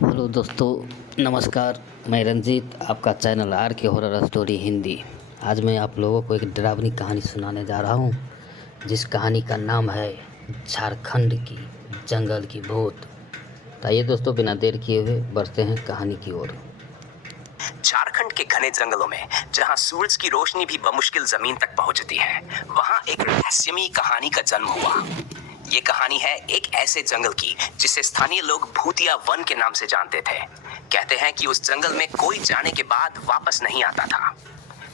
Hello दोस्तों, नमस्कार। मैं रंजीत, आपका चैनल आर के हॉरर स्टोरी हिंदी। आज मैं आप लोगों को एक डरावनी कहानी सुनाने जा रहा हूँ, जिस कहानी का नाम है झारखंड की जंगल की भूत। तो आइए दोस्तों, बिना देर किए हुए बढ़ते हैं कहानी की ओर। झारखंड के घने जंगलों में जहां सूरज की रोशनी भी बमुश्किल जमीन तक पहुंचती है, वहां एक रहस्यमयी कहानी का जन्म हुआ। ये कहानी है एक ऐसे जंगल की जिसे स्थानीय लोग भूतिया वन के नाम से जानते थे। कहते हैं कि उस जंगल में कोई जाने के बाद वापस नहीं आता था।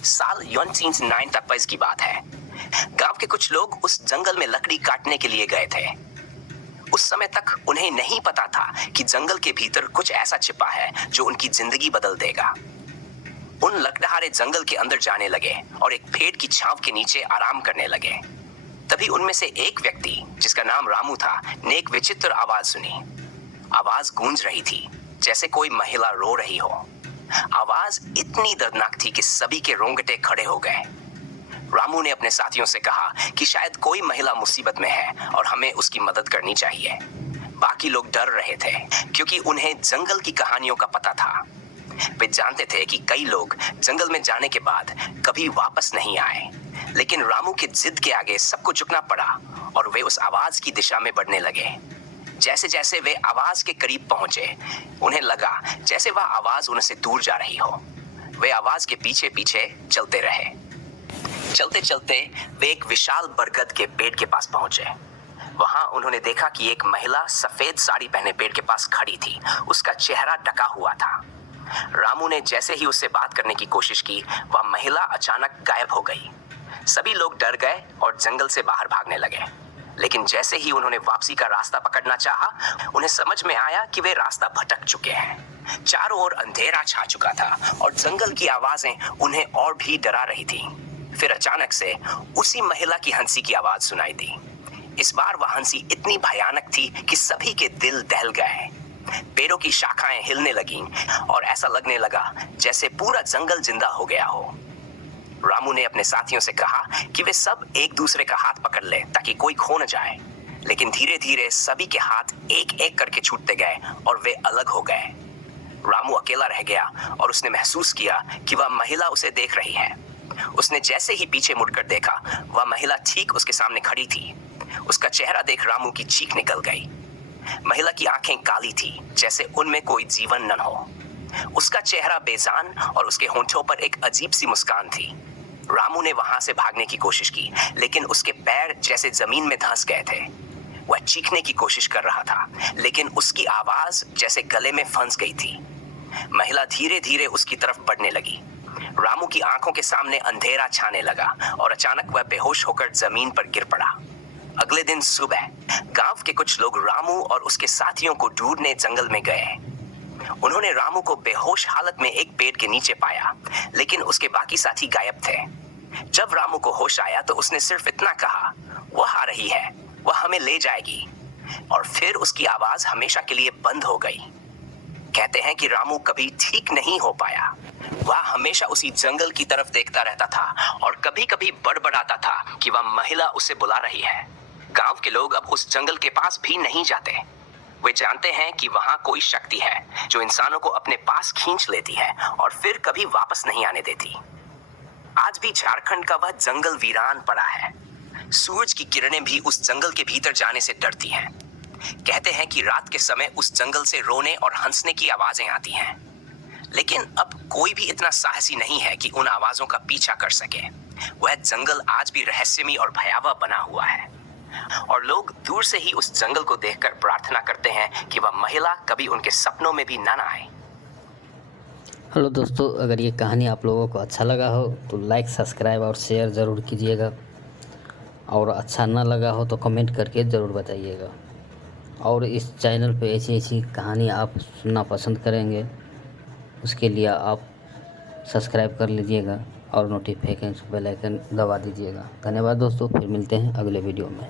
साल 1929 की बात है। गांव के कुछ लोग उस जंगल में लकड़ी काटने के लिए गए थे। उस समय तक उन्हें नहीं पता था कि जंगल के भीतर कुछ ऐसा छिपा है जो उनकी जिंदगी बदल देगा। उन लकड़हारे जंगल के अंदर जाने लगे और एक पेड़ की छांव के नीचे आराम करने लगे। तभी उनमें से एक व्यक्ति, जिसका नाम रामू था, ने एक विचित्र आवाज सुनी। आवाज गूंज रही थी जैसे कोई महिला रो रही हो। आवाज इतनी दर्दनाक थी कि सभी के रोंगटे खड़े हो गए। रामू ने अपने साथियों से कहा कि शायद कोई महिला मुसीबत में है और हमें उसकी मदद करनी चाहिए। बाकी लोग डर रहे थे क्योंकि उन्हें जंगल की कहानियों का पता था। वे जानते थे कि कई लोग जंगल में जाने के बाद कभी वापस नहीं आए, लेकिन रामू के जिद के आगे सबको झुकना पड़ा और वे उस आवाज की दिशा में बढ़ने लगे। जैसे जैसे वे आवाज के करीब पहुंचे, उन्हें लगा जैसे वह आवाज उनसे दूर जा रही हो। वे आवाज के पीछे पीछे चलते रहे। चलते चलते वे एक विशाल बरगद के पेड़ के पास पहुंचे। वहां उन्होंने देखा कि एक महिला सफेद साड़ी पहने पेड़ के पास खड़ी थी। उसका चेहरा ढका हुआ था। रामू ने जैसे ही उससे बात करने की कोशिश की, वह महिला अचानक गायब हो गई। सभी लोग डर गए और जंगल से बाहर भागने लगे। लेकिन जैसे ही उन्होंने वापसी का रास्ता पकड़ना चाहा, उन्हें समझ में आया कि वे रास्ता भटक चुके हैं। चारों ओर अंधेरा छा चुका था और जंगल की आवाजें उन्हें और भी डरा रही थी। फिर अचानक से उसी महिला की हंसी की आवाज सुनाई दी। इस बार वह हंसी इतनी भयानक थी कि सभी के दिल दहल गए। पेड़ों की शाखाएं हिलने लगीं और ऐसा लगने लगा जैसे पूरा जंगल जिंदा हो गया हो। रामू ने अपने साथियों से कहा कि वे सब एक दूसरे का हाथ पकड़ लें ताकि कोई खो न जाए। लेकिन धीरे धीरे सभी के हाथ एक एक करके छूटते गए और वे अलग हो गए। रामू अकेला रह गया और उसने महसूस किया कि वह महिला उसे देख रही है। उसने जैसे ही पीछे मुड़कर देखा, वह महिला ठीक उसके सामने खड़ी थी। उसका चेहरा देख रामू की चीख निकल गई। महिला की आंखें काली थी, जैसे उनमें कोई जीवन न हो। उसका चेहरा बेजान और उसके होंठों पर एक अजीब सी मुस्कान थी। रामू ने वहां से भागने की कोशिश की, लेकिन उसके पैर जैसे जमीन में धंस गए थे। वह चीखने की कोशिश कर रहा था, लेकिन उसकी आवाज जैसे गले में फंस गई थी। महिला धीरे धीरे उसकी तरफ बढ़ने लगी। रामू की आंखों के सामने अंधेरा छाने लगा और अचानक वह बेहोश होकर जमीन पर गिर पड़ा। अगले दिन सुबह गांव के कुछ लोग रामू और उसके साथियों को ढूंढने जंगल में गए। उन्होंने रामू को बेहोश हालत में एक पेड़ के नीचे पाया, लेकिन उसके बाकी साथी गायब थे। जब रामू को होश आया तो उसने सिर्फ इतना कहा, वह आ रही है, वह हमें ले जाएगी। और फिर उसकी आवाज हमेशा के लिए बंद हो गई। कहते हैं कि रामू कभी ठीक नहीं हो पाया। वह हमेशा उसी जंगल की तरफ देखता रहता था और कभी कभी बड़बड़ाता था कि वह महिला उसे बुला रही है। गांव के लोग अब उस जंगल के पास भी नहीं जाते। वे जानते हैं कि वहां कोई शक्ति है जो इंसानों को अपने पास खींच लेती है और फिर कभी वापस नहीं आने देती। आज भी झारखंड का वह जंगल वीरान पड़ा है। सूरज की किरणें भी उस जंगल के भीतर जाने से डरती हैं। कहते हैं कि रात के समय उस जंगल से रोने और हंसने की आवाजें आती हैं। लेकिन अब कोई भी इतना साहसी नहीं है कि उन आवाजों का पीछा कर सके। वह जंगल आज भी रहस्यमयी और भयावह बना हुआ है और लोग दूर से ही उस जंगल को देखकर प्रार्थना करते हैं कि वह महिला कभी उनके सपनों में भी न आए। हेलो दोस्तों, अगर ये कहानी आप लोगों को अच्छा लगा हो तो लाइक, सब्सक्राइब और शेयर ज़रूर कीजिएगा। और अच्छा ना लगा हो तो कमेंट करके ज़रूर बताइएगा। और इस चैनल पे ऐसी ऐसी कहानी आप सुनना पसंद करेंगे, उसके लिए आप सब्सक्राइब कर लीजिएगा और नोटिफिकेशन बेल आइकन दबा दीजिएगा। धन्यवाद दोस्तों, फिर मिलते हैं अगले वीडियो में।